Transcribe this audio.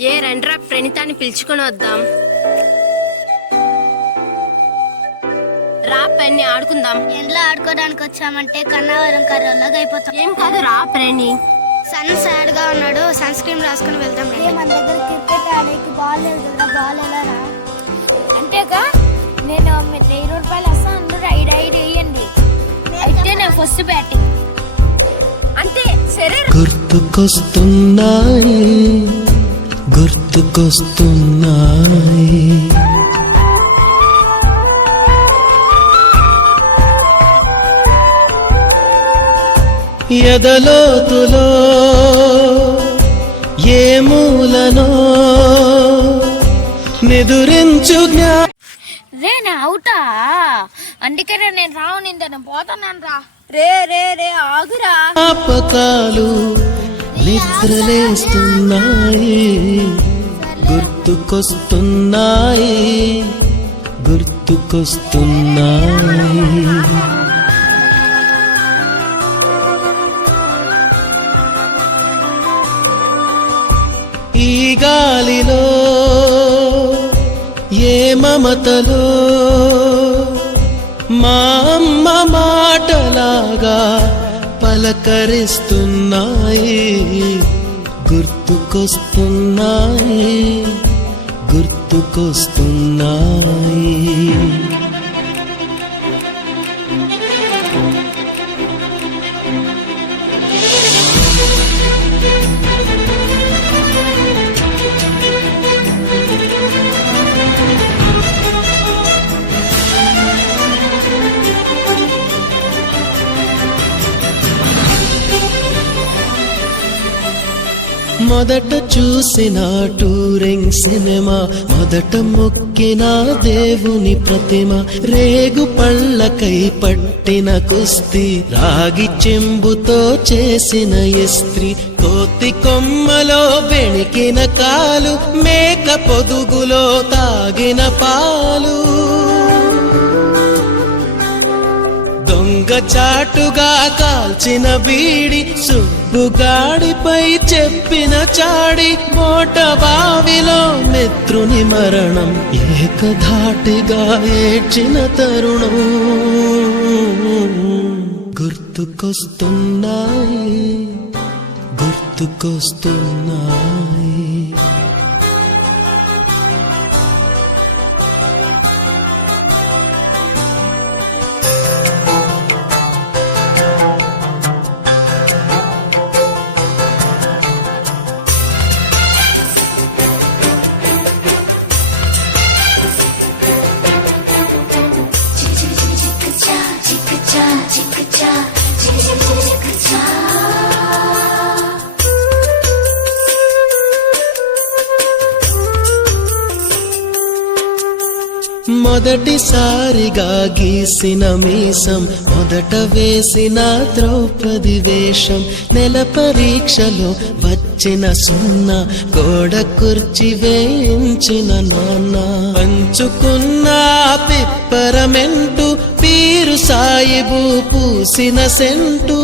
ఏ రండ్రా ప్రణితాన్ని పిలుచుకొని వద్దాం. రా పెన్ని ఆడుకుందాం. ఎండ్లో ఆడుకోవడానికి వచ్చామంటే కన్నావరం కర్రలాగా అయిపోతాం. ఏం కాదు రా ప్రేణి. సన్ సాడ్ గా ఉన్నాడు, సన్ స్క్రీన్ రాసుకుని వెళ్తాం. మన దగ్గర క్రికెట్ ఆడేకి బాల్ లేదు కదా, బాల్ ఎలా రా? అంతేగా నేను ₹1000 వస్తాను, అందరూ 5 వేయండి. అయితే నేను ఫస్ట్ బ్యాటింగ్. అంతే సరే. గుర్తుకొస్తున్నాయి ఎదలోతులో ఏ మూలనో నిదురించు రే నా అవుతా, అందుకనే నేను రావు, నేను పోతున్నాను రా. రే రే రే ఆగురా. జ్ఞాపకాలు నిద్రలేస్తున్నాయి, గుర్తుకొస్తున్నాయి. ఈ గాలిలో ఏ మమతలో మా అమ్మ మాటలాగా పలకరిస్తున్నాయి, గుర్తుకొస్తున్నాయి. మొదట చూసిన టూరింగ్ సినిమా, మొదట మొక్కిన దేవుని ప్రతిమ, రేగు పళ్ళకై పట్టిన కుస్తీ, రాగి చెంబుతో చేసిన ఇస్త్రీ, కోతి కొమ్మలో బెణికిన కాలు, మేక పొదుగులో తాగిన పాలు, దొంగ చాటుగా కాల్చిన బీడి, సుబ్బుగాడిపై చెప్పిన చాడి, మోట బావిలో మిత్రుని మరణం, ఏకధాటిగా ఏడ్చిన తరుణం. గుర్తుకొస్తున్నాయి. మొదటిసారిగా గీసిన మీసం, మొదట వేసిన ద్రౌపది వేషం, నెల పరీక్షలో వచ్చిన సున్నా, గోడ కుర్చీ వేయించిన నాన్న, పంచుకున్న పిప్పరమెంటు, పీరు సాయిబు పూసిన సెంటు,